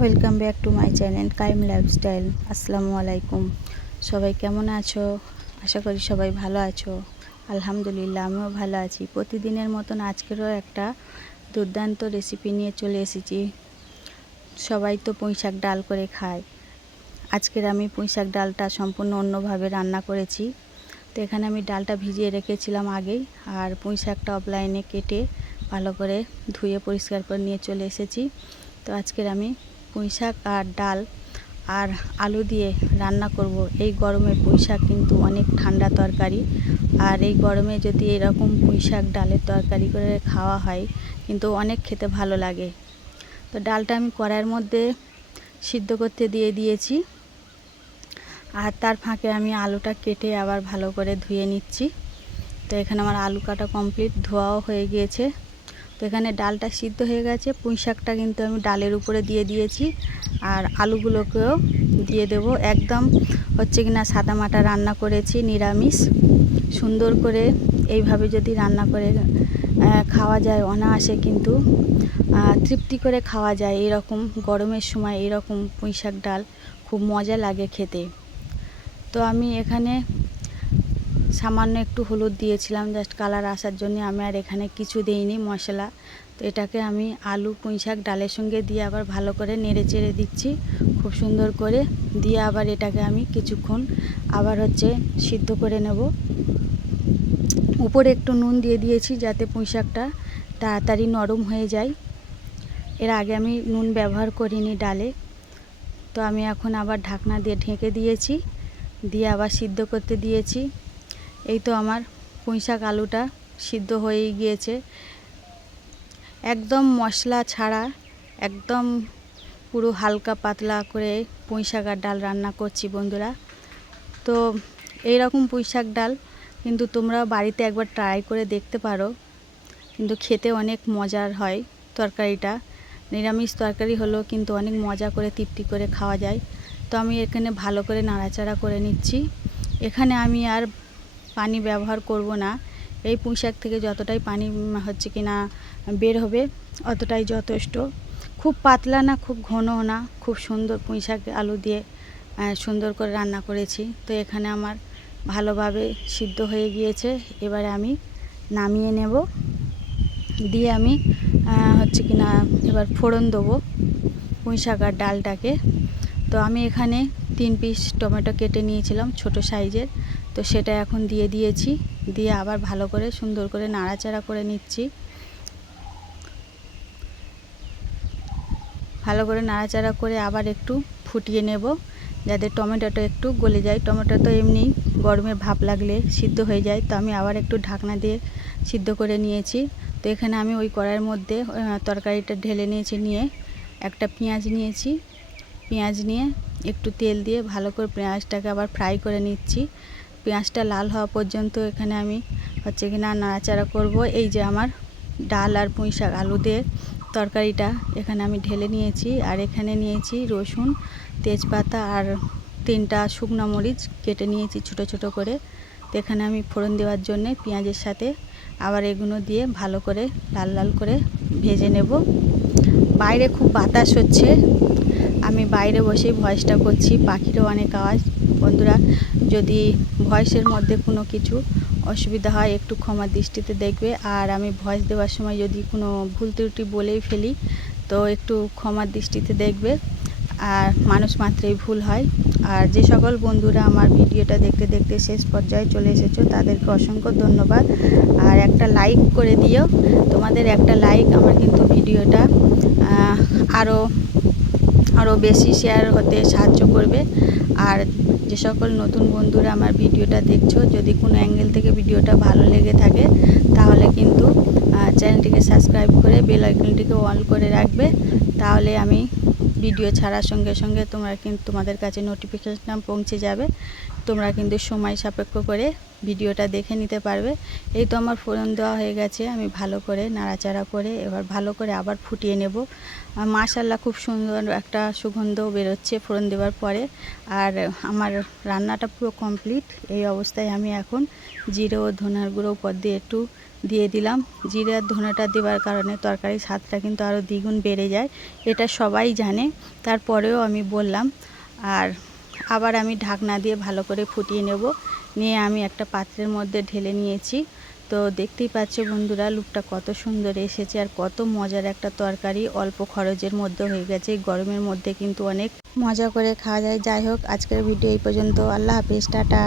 Welcome back to my channel Qayyim lifestyle. আসসালামু আলাইকুম। সবাই কেমন আছো? আশা করি সবাই ভালো আছো। আলহামদুলিল্লাহ, আমিও ভালো আছি। প্রতিদিনের মতন আজকেরও একটা দুর্দান্ত রেসিপি নিয়ে চলে এসেছি। সবাই তো পুঁইশাক ডাল করে খায়। আজকের আমি পুঁইশাক ডালটা সম্পূর্ণ অন্যভাবে রান্না করেছি। তো এখানে আমি ডালটা ভিজিয়ে রেখেছিলাম আগেই, আর পুঁইশাকটা অফলাইনে কেটে ভালো করে ধুয়ে পরিষ্কার করে নিয়ে চলে এসেছি। তো আজকের আমি পুঁইশাক আর ডাল আর আলু দিয়ে রান্না করব। এই গরমে পুঁইশাক কিন্তু অনেক ঠান্ডা তরকারি, আর এই গরমে যদি এরকম পুঁইশাক ডালের তরকারি করে খাওয়া হয় কিন্তু অনেক খেতে ভালো লাগে। তো ডালটা আমি কড়াইয়ের মধ্যে সিদ্ধ করতে দিয়ে দিয়েছি, আর তার ফাঁকে আমি আলুটা কেটে আবার ভালো করে ধুয়ে নিচ্ছি। তো এখানে আমার আলু কাটা কমপ্লিট, ধোয়াও হয়ে গিয়েছে। তো এখানে ডালটা সিদ্ধ হয়ে গেছে, পুঁইশাকটা কিন্তু আমি ডালের উপরে দিয়ে দিয়েছি, আর আলুগুলোকেও দিয়ে দেব। একদম হচ্ছে কিনা সাদামাটা রান্না করেছি, নিরামিষ। সুন্দর করে এইভাবে যদি রান্না করে খাওয়া যায় অনায়াসে কিন্তু তৃপ্তি করে খাওয়া যায়। এরকম গরমের সময় এরকম পুঁইশাক ডাল খুব মজা লাগে খেতে। তো আমি এখানে সামান্য একটু হলুদ দিয়েছিলাম জাস্ট কালার আসার জন্য, আমি আর এখানে কিছু দেইনি মশলা। তো এটাকে আমি আলু পুঁইশাক ডালের সঙ্গে দিয়ে আবার ভালো করে নেড়ে চেড়ে দিচ্ছি খুব সুন্দর করে। দিয়ে আবার এটাকে আমি কিছুক্ষণ আবার সিদ্ধ করে নেব। উপরে একটু নুন দিয়ে দিয়েছি যাতে পুঁইশাকটা তাড়াতাড়ি নরম হয়ে যায়। এর আগে আমি নুন ব্যবহার করিনি ডালে। তো আমি এখন আবার ঢাকনা দিয়ে ঢেকে দিয়েছি, দিয়ে আবার সিদ্ধ করতে দিয়েছি। এই তো আমার পুঁইশাক আলুটা সিদ্ধ হয়েই গিয়েছে। একদম মশলা ছাড়া, একদম পুরো হালকা পাতলা করে পুঁইশাক আর ডাল রান্না করছি বন্ধুরা। তো এই রকম পুঁইশাক ডাল কিন্তু তোমরা বাড়িতে একবার ট্রাই করে দেখতে পারো, কিন্তু খেতে অনেক মজার হয়। তরকারিটা নিরামিষ তরকারি হলেও কিন্তু অনেক মজা করে তৃপ্তি করে খাওয়া যায়। তো আমি এখানে ভালো করে নাড়াচাড়া করে নিচ্ছি। এখানে আমি আর পানি ব্যবহার করব না। এই পুঁইশাক থেকে যতটাই পানি কিনা বের হবে অতটাই যথেষ্ট। খুব পাতলা না, খুব ঘনও না, খুব সুন্দর পুঁইশাক আলু দিয়ে সুন্দর করে রান্না করেছি। তো এখানে আমার ভালোভাবে সিদ্ধ হয়ে গিয়েছে। এবারে আমি নামিয়ে নেব, দিয়ে আমি কিনা এবার ফোড়ন দেবো পুঁইশাক আর ডালটাকে। তো আমি এখানে 3 পিস টমেটো কেটে নিয়েছিলাম ছোট সাইজের, তো সেটা এখন দিয়ে দিয়েছি। দিয়ে আবার ভালো করে সুন্দর করে নাড়াচাড়া করে নিচ্ছি। ভালো করে নাড়াচাড়া করে আবার একটু ফুটিয়ে নেব যাতে টমেটোটা একটু গলে যায়। টমেটো তো এমনি গরমে ভাপ লাগলে সিদ্ধ হয়ে যায়। তো আমি আবার একটু ঢাকনা দিয়ে সিদ্ধ করে নিয়েছি। তো এখানে আমি ওই কড়াইয়ের মধ্যে তরকারিটা ঢেলে নিয়েছি, নিয়ে একটা পেঁয়াজ নিয়েছি। পেঁয়াজ নিয়ে একটু তেল দিয়ে ভালো করে পেঁয়াজটাকে আবার ফ্রাই করে নিচ্ছি। পেঁয়াজটা লাল হওয়া পর্যন্ত এখানে আমি কিনা নাড়াচাড়া করব। এই যে আমার ডাল আর পুঁইশাক আলু দিয়ে তরকারিটা এখানে আমি ঢেলে নিয়েছি, আর এখানে নিয়েছি রসুন, তেজপাতা আর 3টা শুকনো মরিচ কেটে নিয়েছি ছোট ছোট করে। তো এখানে আমি ফোড়ন দেওয়ার জন্যে পেঁয়াজের সাথে আবার এগুলো দিয়ে ভালো করে লাল লাল করে ভেজে নেব। বাইরে খুব বাতাস হচ্ছে, আমি বাইরে বসেই ভয়েসটা করছি, পাখিরও অনেক আওয়াজ। বন্ধুরা, যদি ভয়েসের মধ্যে কোনো কিছু অসুবিধা হয় একটু ক্ষমা দৃষ্টিতে দেখবে, আর আমি ভয়েস দেওয়ার সময় যদি কোনো ভুল ত্রুটি বলেই ফেলি তো একটু ক্ষমার দৃষ্টিতে দেখবে। আর মানুষ মাত্রই ভুল হয়। আর যে সকল বন্ধুরা আমার ভিডিওটা দেখতে দেখতে শেষ পর্যায়ে চলে এসেছো তাদেরকে অসংখ্য ধন্যবাদ। আর একটা লাইক করে দিও, তোমাদের একটা লাইক আমার কিন্তু ভিডিওটা আরও বেশি শেয়ার হতে সাহায্য করবে। আর যে সকল নতুন বন্ধুরা আমার ভিডিওটা দেখছো, যদি কোনো অ্যাঙ্গেল থেকে ভিডিওটা ভালো লেগে থাকে তাহলে কিন্তু চ্যানেলটিকে সাবস্ক্রাইব করে বেল আইকনটিকে অন করে রাখবে। তাহলে আমি ভিডিও ছাড়ার সঙ্গে সঙ্গে তোমাদের কাছে নোটিফিকেশন পৌঁছে যাবে। তোমরা কিন্তু সময় সাপেক্ষ করে ভিডিওটা দেখে নিতে পারবে। এই তো আমার ফোড়ন দেওয়া হয়ে গেছে, আমি ভালো করে নাড়াচাড়া করে এবার ভালো করে আবার ফুটিয়ে নেব। মাশাআল্লাহ খুব সুন্দর একটা সুগন্ধ বেরোচ্ছে ফোড়ন দেওয়ার পরে। আর আমার রান্নাটা পুরো কমপ্লিট। এই অবস্থায় আমি এখন জিরে ও ধনার গুঁড়ো উপর দিয়ে একটু দিয়ে দিলাম। জিরে আর ধনেটা দেওয়ার কারণে তরকারির স্বাদটা কিন্তু আরও দ্বিগুণ বেড়ে যায়, এটা সবাই জানে, তারপরেও আমি বললাম। আর আবার আমি ঢাকনা দিয়ে ভালো করে ফুটিয়ে নেব। নিয়ে আমি একটা পাত্রের মধ্যে ঢেলে নিয়েছি। তো দেখতেই পাচ্ছ বন্ধুরা, লুকটা কত সুন্দর এসেছে আর কত মজার একটা তরকারি, অল্প খরচের মধ্যে হয়ে গেছে। গরমের মধ্যে কিন্তু অনেক মজা করে খাওয়া যায়। যাই হোক, আজকের ভিডিও এই পর্যন্ত। আল্লাহ হাফেজ, টাটা।